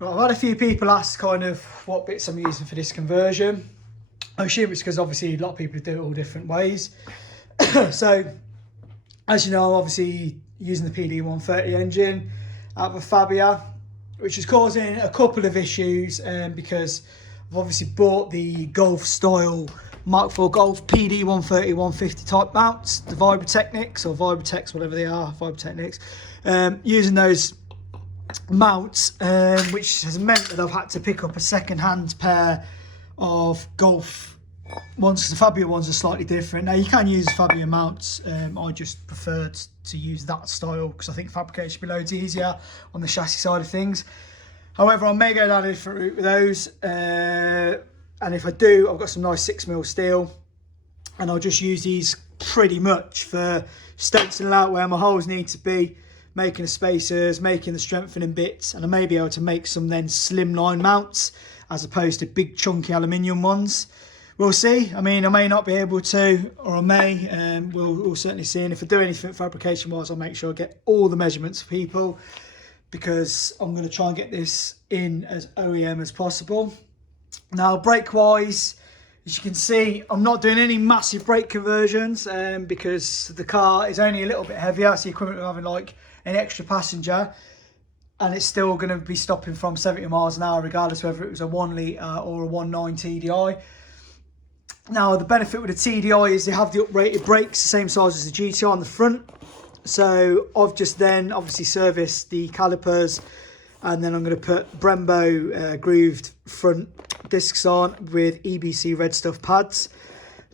Well, I've had a few people ask kind of what bits I'm using for this conversion. I assume it's because obviously a lot of people do it all different ways. So, as you know, I'm obviously using the PD130 engine out of a Fabia, which is causing a couple of issues because I've obviously bought the Golf style Mark IV Golf PD130 150 type mounts, the Vibrotechnics or Vibrotex, whatever they are, Vibrotechnics, using those mounts, which has meant that I've had to pick up a second-hand pair of Golf ones, because the Fabia ones are slightly different. Now you can use Fabia mounts, I just preferred to use that style because I think fabrication should be loads easier on the chassis side of things. However, I may go down a different route with those, and if I do, I've got some nice 6mm steel, and I'll just use these pretty much for stenciling out where my holes need to be, making the spacers, making the strengthening bits, and I may be able to make some then slimline mounts as opposed to big chunky aluminium ones. We'll see. I mean, I may not be able to, or I may. We'll certainly see. And if I do anything fabrication wise, I'll make sure I get all the measurements for people, because I'm going to try and get this in as OEM as possible. Now, brake wise, as you can see, I'm not doing any massive brake conversions because the car is only a little bit heavier. So the equivalent of having like an extra passenger, and it's still going to be stopping from 70 miles an hour regardless whether it was a 1 litre or a 1.9 TDI. Now, the benefit with the TDI is they have the uprated brakes, the same size as the GTI on the front. So I've just then obviously serviced the calipers, and then I'm going to put Brembo grooved front discs on with EBC red stuff pads.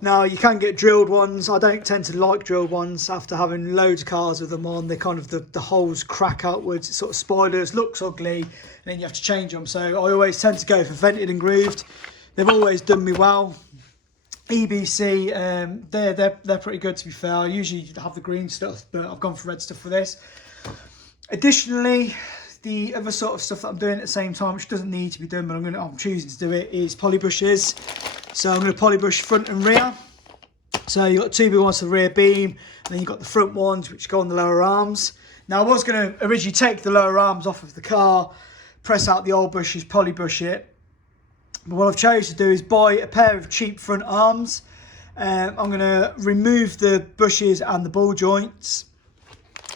Now, you can get drilled ones. I don't tend to like drilled ones after having loads of cars with them on. They kind of, the holes crack outwards, it sort of spiders, looks ugly, and then you have to change them. So I always tend to go for vented and grooved. They've always done me well. EBC, they're pretty good, to be fair. I usually have the green stuff, but I've gone for red stuff for this. Additionally, the other sort of stuff that I'm doing at the same time, which doesn't need to be done, but I'm choosing to do it, is polybushes. So I'm going to polybush front and rear. So you've got 2B1s for the rear beam, and then you've got the front ones which go on the lower arms. Now, I was going to originally take the lower arms off of the car, press out the old bushes, polybush it. But what I've chosen to do is buy a pair of cheap front arms. I'm going to remove the bushes and the ball joints,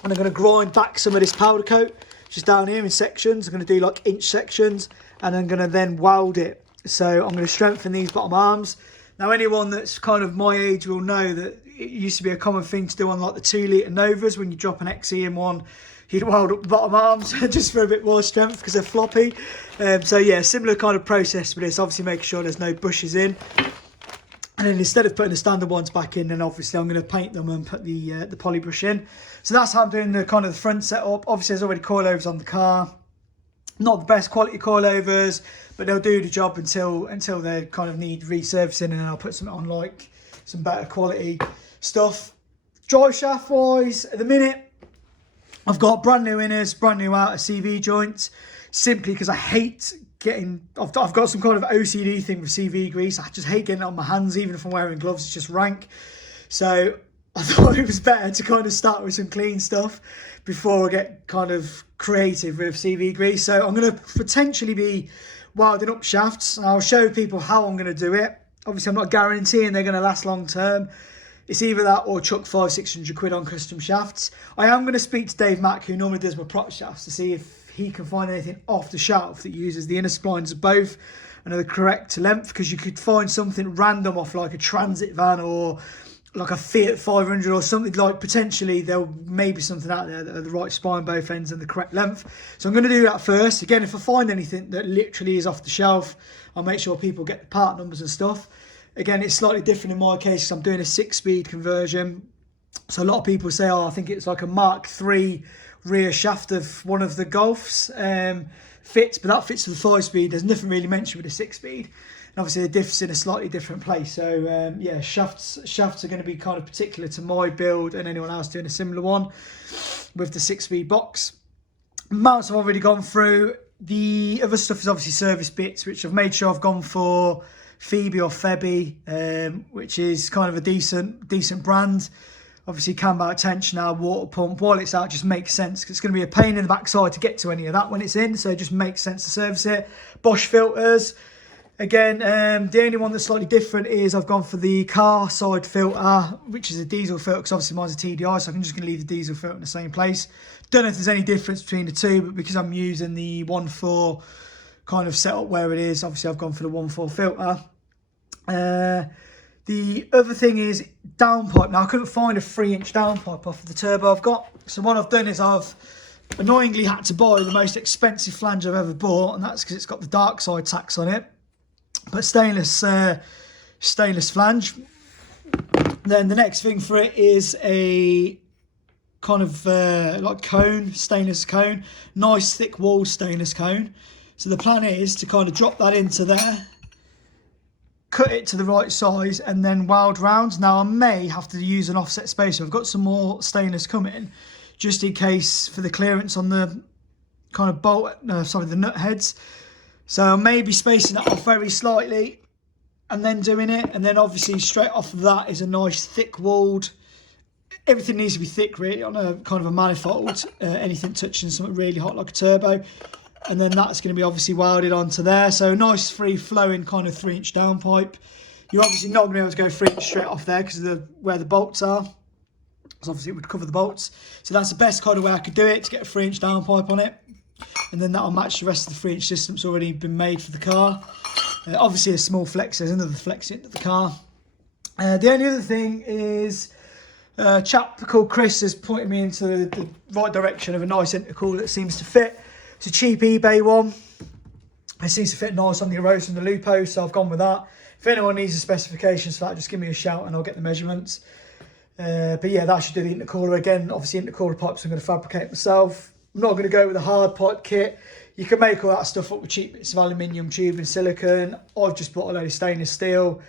and I'm going to grind back some of this powder coat, which is down here in sections. I'm going to do like inch sections, and I'm going to then weld it. So I'm going to strengthen these bottom arms. Now, anyone that's kind of my age will know that it used to be a common thing to do on like the 2 litre Novas. When you drop an XE in one, you'd weld up the bottom arms just for a bit more strength because they're floppy. So yeah, similar kind of process with this. Obviously making sure there's no bushes in. And then instead of putting the standard ones back in, then obviously I'm going to paint them and put the polybrush in. So that's how I'm doing the kind of the front setup. Obviously there's already coilovers on the car. Not the best quality coilovers, but they'll do the job until they kind of need resurfacing, and then I'll put some on like some better quality stuff. Driveshaft wise, at the minute, I've got brand new inners, brand new outer CV joints, simply because I hate getting, I've got some kind of OCD thing with CV grease. I just hate getting it on my hands, even if I'm wearing gloves, it's just rank. So I thought it was better to kind of start with some clean stuff before I get kind of creative with CV grease. So I'm going to potentially be wilding up shafts, and I'll show people how I'm going to do it. Obviously, I'm not guaranteeing they're going to last long term. It's either that or chuck 500-600 quid on custom shafts. I am going to speak to Dave Mack, who normally does my prop shafts, to see if he can find anything off the shelf that uses the inner splines of both and are the correct length, because you could find something random off like a Transit van or like a Fiat 500 or something. Like potentially there may be something out there that are the right spine both ends and the correct length. So I'm going to do that first. Again, if I find anything that literally is off the shelf, I'll make sure people get the part numbers and stuff. Again, it's slightly different in my case because I'm doing a 6-speed conversion. So a lot of people say, oh, I think it's like a Mark III rear shaft of one of the Golfs fits, but that fits to the 5-speed. There's nothing really mentioned with the 6-speed. And obviously the diff's in a slightly different place. So yeah, shafts are going to be kind of particular to my build and anyone else doing a similar one with the 6-speed box. Mounts I've already gone through. The other stuff is obviously service bits, which I've made sure I've gone for Phoebe or Febby, which is kind of a decent brand. obviously camber tensioner, water pump, while it's out, just makes sense because it's going to be a pain in the backside to get to any of that when it's in, so it just makes sense to service it. Bosch filters, again, the only one that's slightly different is I've gone for the car side filter, which is a diesel filter, because obviously mine's a TDI, so I'm just going to leave the diesel filter in the same place. Don't know if there's any difference between the two, but because I'm using the 1.4 kind of setup where it is, obviously I've gone for the 1.4 filter. The other thing is downpipe. Now I couldn't find a 3-inch downpipe off of the turbo I've got, so what I've done is I've annoyingly had to buy the most expensive flange I've ever bought, and that's because it's got the dark side tax on it, but stainless flange. Then the next thing for it is a kind of like cone, stainless cone, nice thick wall stainless cone. So the plan is to kind of drop that into there, cut it to the right size, and then weld round. Now I may have to use an offset spacer. I've got some more stainless coming, just in case for the clearance on the kind of the nut heads. So I may be spacing that off very slightly and then doing it. And then obviously straight off of that is a nice thick walled, everything needs to be thick really on a kind of a manifold, anything touching something really hot like a turbo. And then that's going to be obviously welded onto there. So nice free flowing kind of 3-inch downpipe. You're obviously not going to be able to go 3-inch straight off there because of where the bolts are. Because obviously it would cover the bolts. So that's the best kind of way I could do it, to get a 3-inch downpipe on it. And then that'll match the rest of the 3-inch system that's already been made for the car. Obviously a small flex, there's another flex into the car. The only other thing is a chap called Chris has pointed me into the right direction of a nice intercooler that seems to fit. It's a cheap eBay one. It seems to fit nice on the Arosa and the Lupo, so I've gone with that. If anyone needs the specifications for that, just give me a shout and I'll get the measurements. But yeah, that should do the intercooler. Again, obviously intercooler pipes I'm going to fabricate myself. I'm not going to go with a hard pipe kit. You can make all that stuff up with cheap bits of aluminium tube and silicone. I've just bought a load of stainless steel,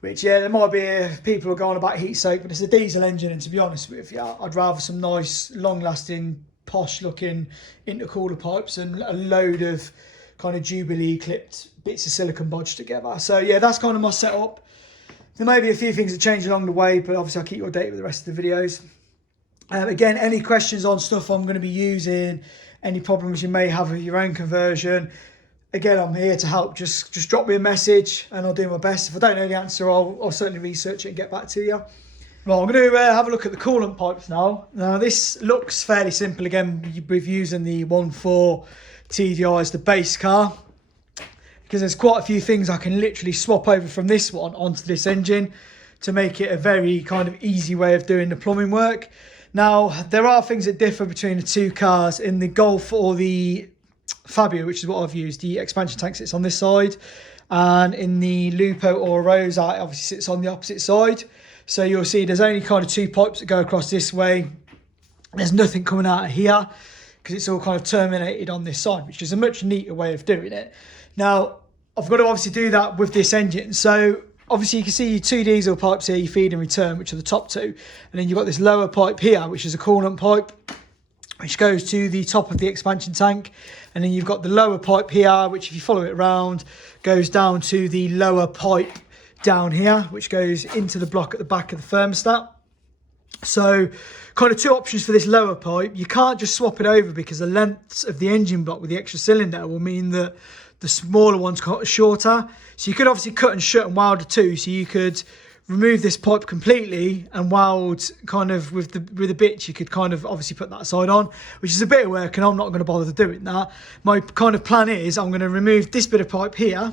which, yeah, there might be people who are going about heat soak, but it's a diesel engine, and to be honest with you, I'd rather some nice, long-lasting, posh-looking intercooler pipes and a load of kind of Jubilee clipped bits of silicone bodged together. So, yeah, that's kind of my setup. There may be a few things that change along the way, but obviously I'll keep you updated with the rest of the videos. Again, any questions on stuff I'm going to be using, any problems you may have with your own conversion, again, I'm here to help. Just drop me a message and I'll do my best. If I don't know the answer, I'll certainly research it and get back to you. Right, I'm going to have a look at the coolant pipes now. Now, this looks fairly simple. Again, we're using the 1.4 TDI as the base car, because there's quite a few things I can literally swap over from this one onto this engine to make it a very kind of easy way of doing the plumbing work. Now, there are things that differ between the two cars. In the Golf or the Fabio, which is what I've used, the expansion tank sits on this side, and in the Lupo or Arosa, it obviously sits on the opposite side. So you'll see there's only kind of 2 pipes that go across this way. There's nothing coming out of here because it's all kind of terminated on this side, which is a much neater way of doing it. Now, I've got to obviously do that with this engine. So obviously you can see your 2 diesel pipes here, you feed and return, which are the top 2. And then you've got this lower pipe here, which is a coolant pipe, which goes to the top of the expansion tank. And then you've got the lower pipe here, which if you follow it around, goes down to the lower pipe down here, which goes into the block at the back of the thermostat. So kind of 2 options for this lower pipe. You can't just swap it over because the lengths of the engine block with the extra cylinder will mean that the smaller one's got shorter. So you could obviously cut and shut and weld the 2. So you could remove this pipe completely and weld kind of with the bits. You could kind of obviously put that side on, which is a bit of work, and I'm not going to bother doing that. My kind of plan is I'm going to remove this bit of pipe here,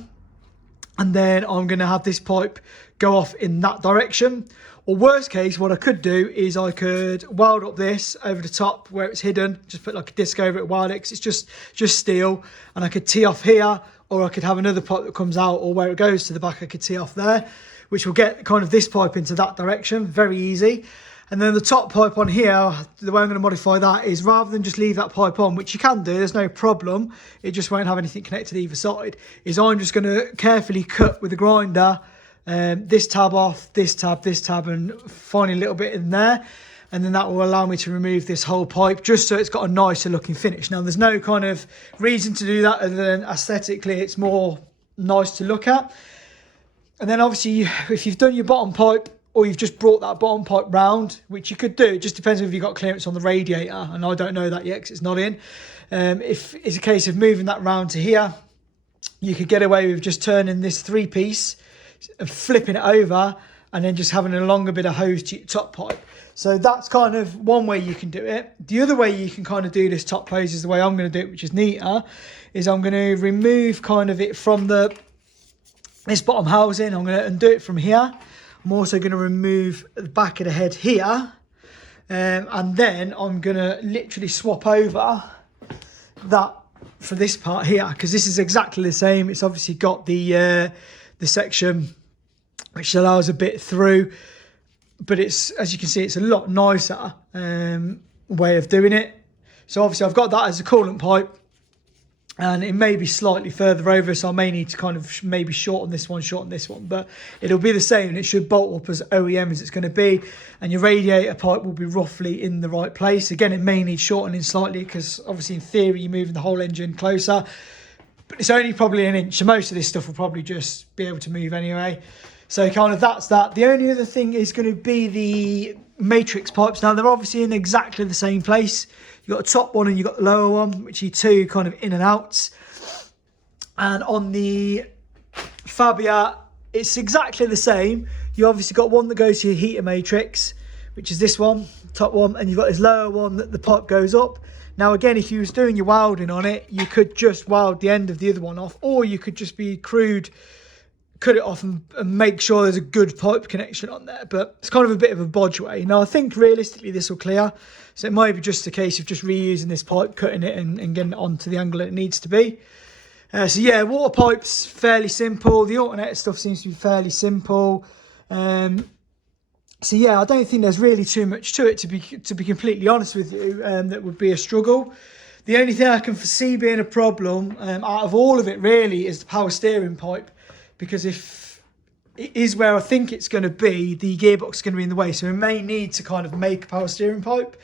and then I'm going to have this pipe go off in that direction. Or worst case, what I could do is I could weld up this over the top where it's hidden, just put like a disc over it, weld it, because it's just steel, and I could tee off here, or I could have another pipe that comes out, or where it goes to the back I could tee off there, which will get kind of this pipe into that direction, very easy. And then the top pipe on here, the way I'm going to modify that is rather than just leave that pipe on, which you can do, there's no problem, it just won't have anything connected either side, is I'm just going to carefully cut with the grinder this tab off, this tab, and finally a little bit in there. And then that will allow me to remove this whole pipe just so it's got a nicer looking finish. Now, there's no kind of reason to do that other than aesthetically it's more nice to look at. And then obviously, if you've done your bottom pipe, or you've just brought that bottom pipe round, which you could do. It just depends if you've got clearance on the radiator, and I don't know that yet because it's not in. If it's a case of moving that round to here, you could get away with just turning this 3-piece and flipping it over, and then just having a longer bit of hose to your top pipe. So that's kind of one way you can do it. The other way you can kind of do this top hose is the way I'm going to do it, which is neater, is I'm going to remove kind of it from this bottom housing. I'm going to undo it from here. I'm also going to remove the back of the head here. And then I'm going to literally swap over that for this part here, because this is exactly the same. It's obviously got the section which allows a bit through, but it's, as you can see, it's a lot nicer way of doing it. So obviously I've got that as a coolant pipe, and it may be slightly further over, so I may need to kind of maybe shorten this one, but it'll be the same, and it should bolt up as OEM as it's going to be, and your radiator pipe will be roughly in the right place. Again, it may need shortening slightly, because obviously in theory you're moving the whole engine closer, but it's only probably an inch, so most of this stuff will probably just be able to move anyway. So kind of that's that. The only other thing is going to be the matrix pipes. Now they're obviously in exactly the same place. You've got a top one and you've got the lower one, which are two kind of in and outs. And on the Fabia, it's exactly the same. You obviously got one that goes to your heater matrix, which is this one, top one, and you've got this lower one that the pipe goes up. Now again, if you was doing your welding on it, you could just weld the end of the other one off, or you could just be crude, cut it off and make sure there's a good pipe connection on there. But it's kind of a bit of a bodge way. Now I think realistically this will clear, so it might be just a case of just reusing this pipe, cutting it and getting it onto the angle it needs to be. So yeah, water pipes, fairly simple. The alternator stuff seems to be fairly simple. So yeah, I don't think there's really too much to it, to be completely honest with you, that would be a struggle. The only thing I can foresee being a problem out of all of it really is the power steering pipe. Because if it is where I think it's going to be, the gearbox is going to be in the way. So we may need to kind of make a power steering pipe.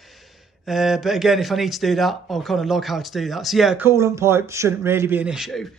But again, if I need to do that, I'll kind of log how to do that. So yeah, coolant pipe shouldn't really be an issue.